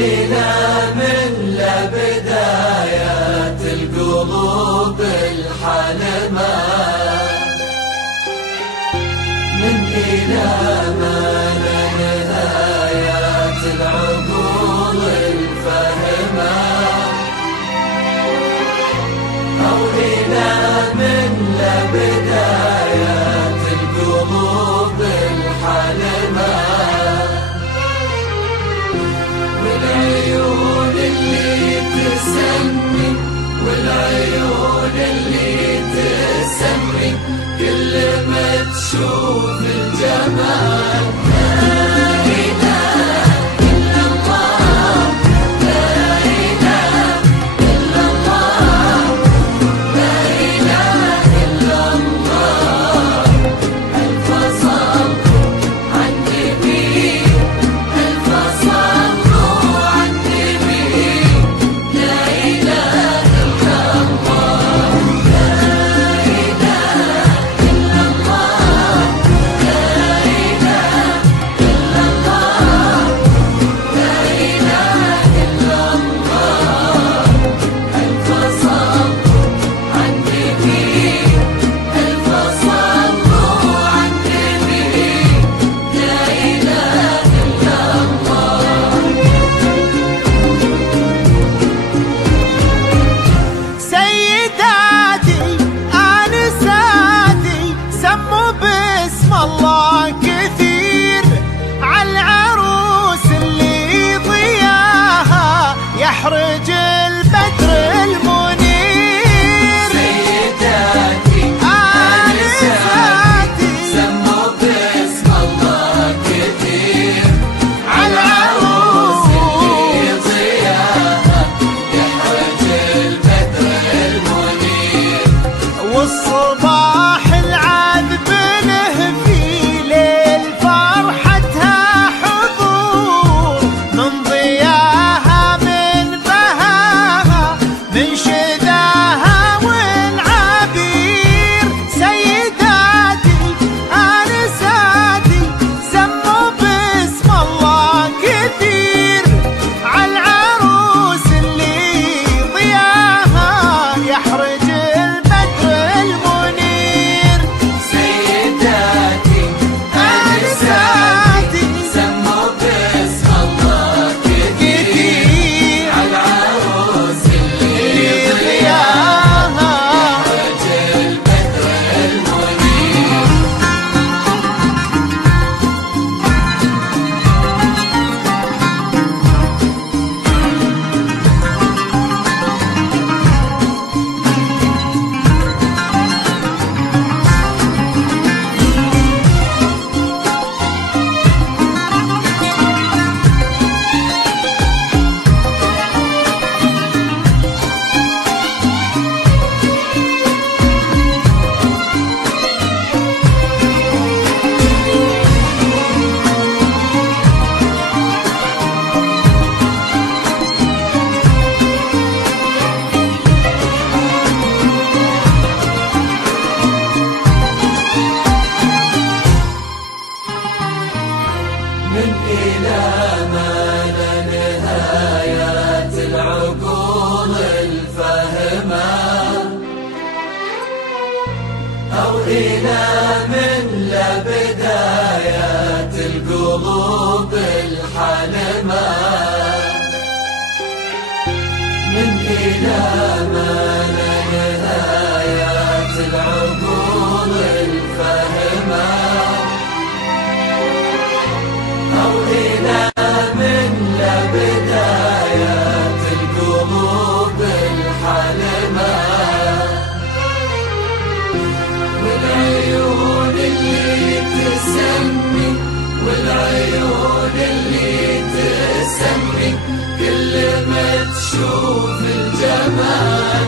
إلى من لبدايات القلوب الحلمة، من إلى ما لنهايات العقول الفهمة، أو إلى من لبدايات القلوب الحلمة، والعيون اللي تسمي، والعيون اللي تسمي كل ما تشوف الجمال. يحرج البدر المنير، سيداتي آنساتي سموا باسم الله كثير، عالعروس اللي ضياها يحرج البدر المنير، والصباح العذب له في ليل فرحتها حضور، من ضياها من شداها والعبير. سيداتي آنساتي سموا باسم الله كثير، عالعروس اللي ضياها يحرج البدر المنير. سيداتي آنساتي سموا باسم الله كثير، عالعروس من إلى ما لنهايات العقول الفهمة، أو إلى من لبدايات القلوب الحلمة، من إلى ما لنهايات العقول الفهمة، أو إلى من لبدايات القلوب الحلمة، والعيون اللي تسمي، والعيون اللي تسمي كل ما تشوف الجمال.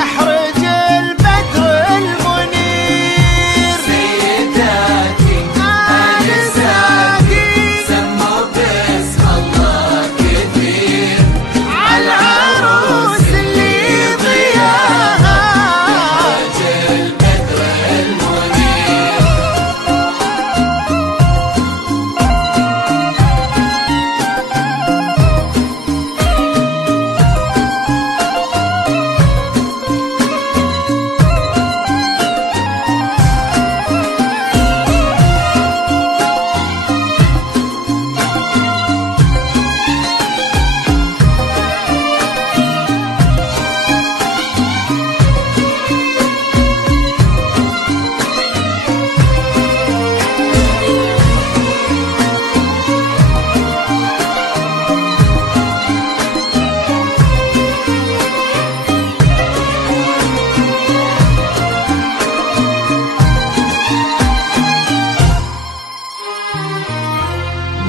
يحرج البدر المنير. سيداتي آنساتي سموا باسم الله كثير عالعروس اللي ضياها يحرج البدر المنير.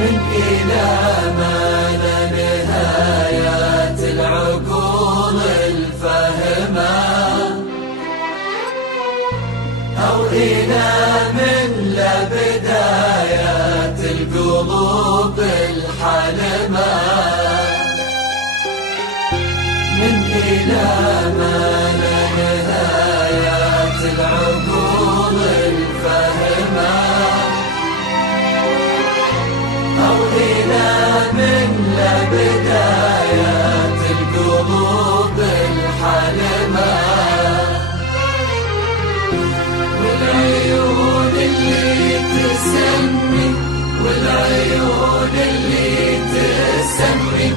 من إلى ما لا نهايات العقول الفهمة، أو إلى من لا بدايات القلوب الحلمة. من إلى ما لا نهايات العقول الفهمة، أو إلى من لا بدايات القلوب الحلمة. والعيون اللي تسمي، والعيون اللي تسمي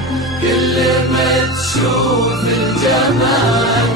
كل ما تشوف الجمال.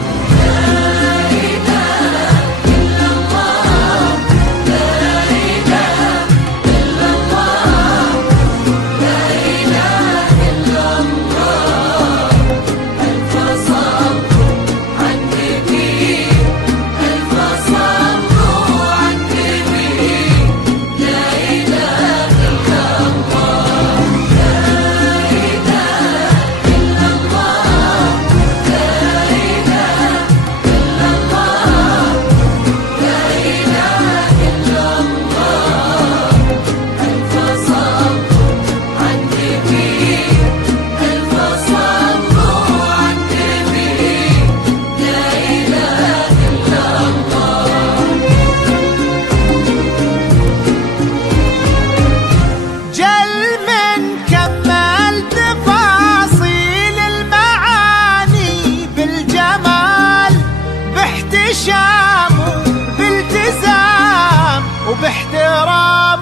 باحتشام وبالتزام وباحترام